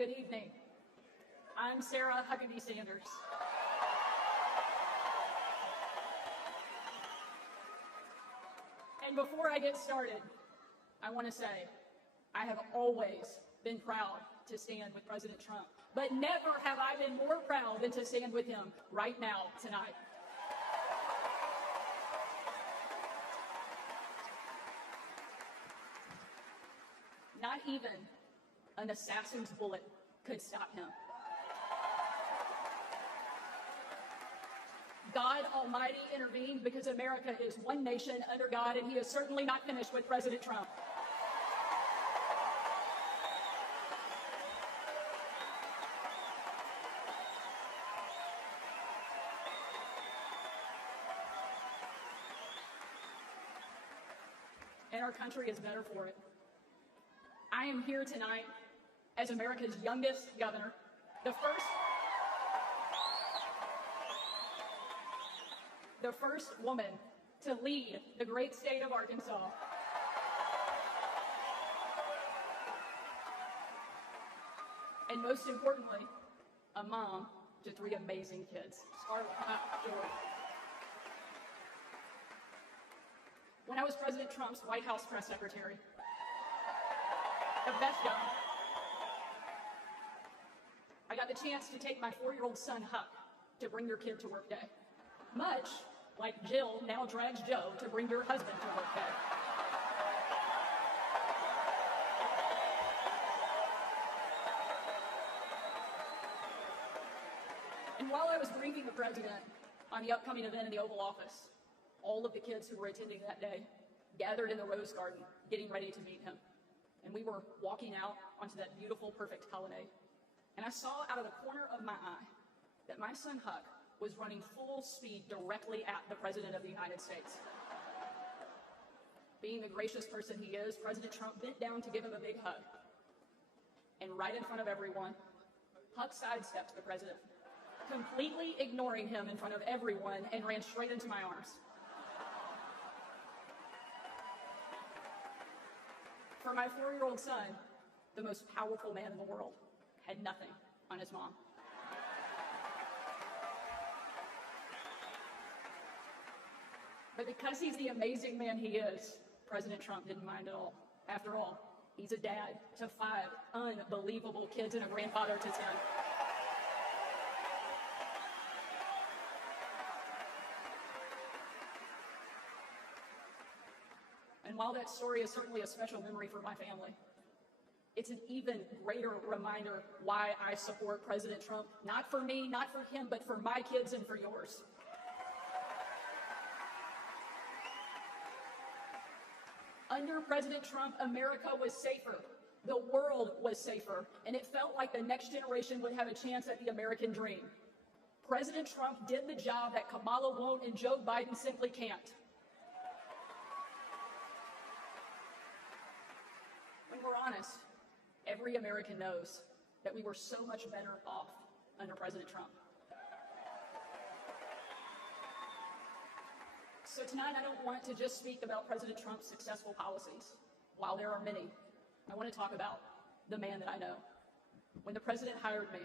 Good evening. I'm Sarah Huckabee Sanders. And before I get started, I want to say I have always been proud to stand with President Trump, but never have I been more proud than to stand with him right now, tonight. Not even an assassin's bullet could stop him. God Almighty intervened because America is one nation under God, and he is certainly not finished with President Trump. And our country is better for it. I am here tonight as America's youngest governor, the first woman to lead the great state of Arkansas. And most importantly, a mom to 3 amazing kids. When I was President Trump's White House press secretary, the best job, I got the chance to take my 4-year-old son, Huck, to bring your kid to work day. Much like Jill now drags Joe to bring your husband to work day. And while I was briefing the president on the upcoming event in the Oval Office, all of the kids who were attending that day gathered in the Rose Garden, getting ready to meet him. And we were walking out onto that beautiful, perfect colonnade. And I saw out of the corner of my eye that my son Huck was running full speed directly at the President of the United States. Being the gracious person he is, President Trump bent down to give him a big hug. And right in front of everyone, Huck sidestepped the president, completely ignoring him in front of everyone, and ran straight into my arms. For my 4-year-old son, the most powerful man in the world had nothing on his mom. But because he's the amazing man he is, President Trump didn't mind at all. After all, he's a dad to 5 unbelievable kids and a grandfather to 10. And while that story is certainly a special memory for my family, it's an even greater reminder why I support President Trump. Not for me, not for him, but for my kids and for yours. Under President Trump, America was safer. The world was safer. And it felt like the next generation would have a chance at the American dream. President Trump did the job that Kamala won't and Joe Biden simply can't. When we're honest, every American knows that we were so much better off under President Trump. So tonight, I don't want to just speak about President Trump's successful policies. While there are many, I want to talk about the man that I know. When the president hired me,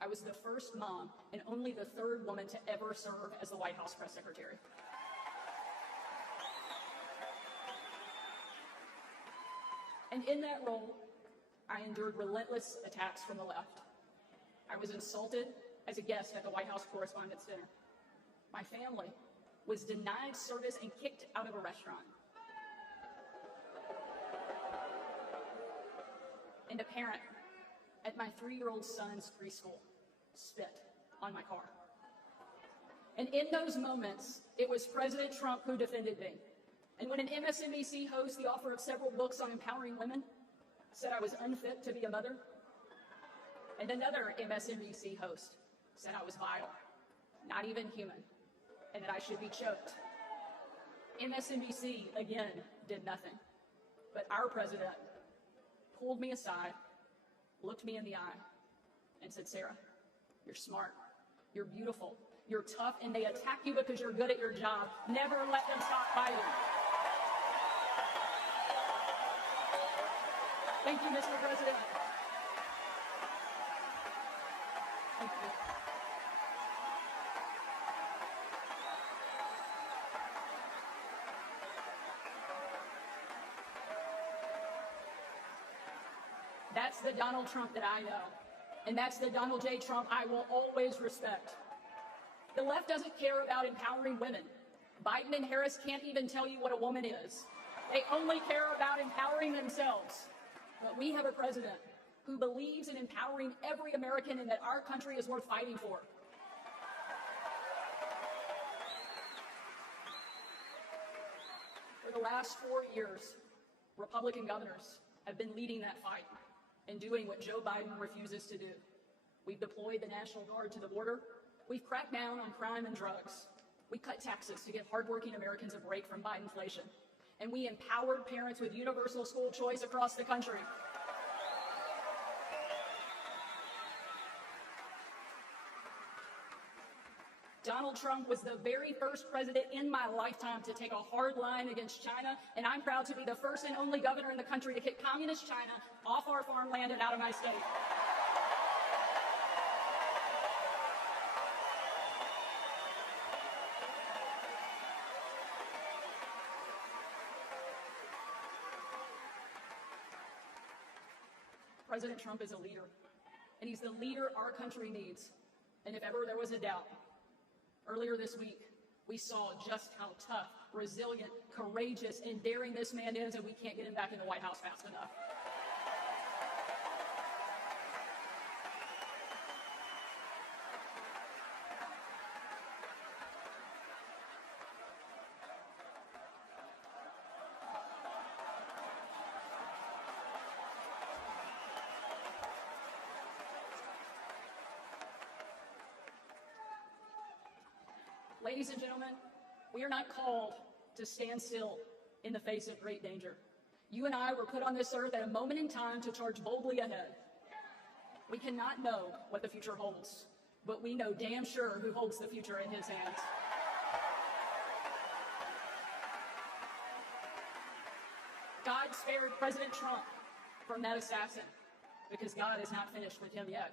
I was the first mom and only the 3rd woman to ever serve as the White House press secretary. And in that role, I endured relentless attacks from the left. I was insulted as a guest at the White House Correspondents' Dinner. My family was denied service and kicked out of a restaurant. And a parent at my 3-year-old son's preschool spit on my car. And in those moments, it was President Trump who defended me. And when an MSNBC host, the author of several books on empowering women, said I was unfit to be a mother, and another MSNBC host said I was vile, not even human, and that I should be choked, MSNBC, again, did nothing. But our president pulled me aside, looked me in the eye, and said, Sarah, you're smart, you're beautiful, you're tough, and they attack you because you're good at your job. Never let them stop fighting. Thank you, Mr. President. Thank you. That's the Donald Trump that I know. And that's the Donald J. Trump I will always respect. The left doesn't care about empowering women. Biden and Harris can't even tell you what a woman is. They only care about empowering themselves. But we have a president who believes in empowering every American and that our country is worth fighting for. For the last 4 years, Republican governors have been leading that fight and doing what Joe Biden refuses to do. We've deployed the National Guard to the border. We've cracked down on crime and drugs. We cut taxes to give hardworking Americans a break from Bidenflation. And we empowered parents with universal school choice across the country. Donald Trump was the very first president in my lifetime to take a hard line against China, and I'm proud to be the first and only governor in the country to kick communist China off our farmland and out of my state. President Trump is a leader, and he's the leader our country needs. And if ever there was a doubt, earlier this week, we saw just how tough, resilient, courageous, and daring this man is, and we can't get him back in the White House fast enough. Ladies and gentlemen, we are not called to stand still in the face of great danger. You and I were put on this earth at a moment in time to charge boldly ahead. We cannot know what the future holds, but we know damn sure who holds the future in his hands. God spared President Trump from that assassin because God is not finished with him yet.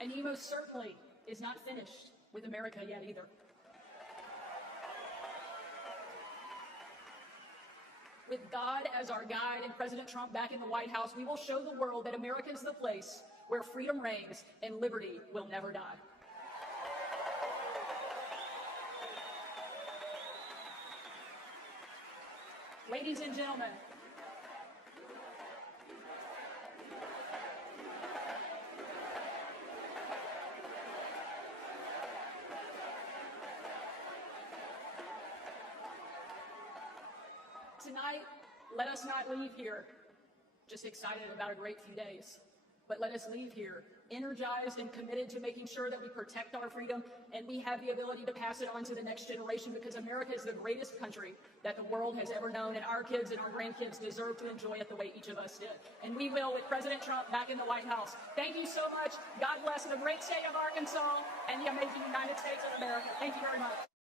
And he most certainly is not finished with America yet either. With God as our guide and President Trump back in the White House, we will show the world that America is the place where freedom reigns and liberty will never die. Ladies and gentlemen, tonight, let us not leave here just excited about a great few days, but let us leave here energized and committed to making sure that we protect our freedom and we have the ability to pass it on to the next generation, because America is the greatest country that the world has ever known, and our kids and our grandkids deserve to enjoy it the way each of us did. And we will with President Trump back in the White House. Thank you so much. God bless the great state of Arkansas and the amazing United States of America. Thank you very much.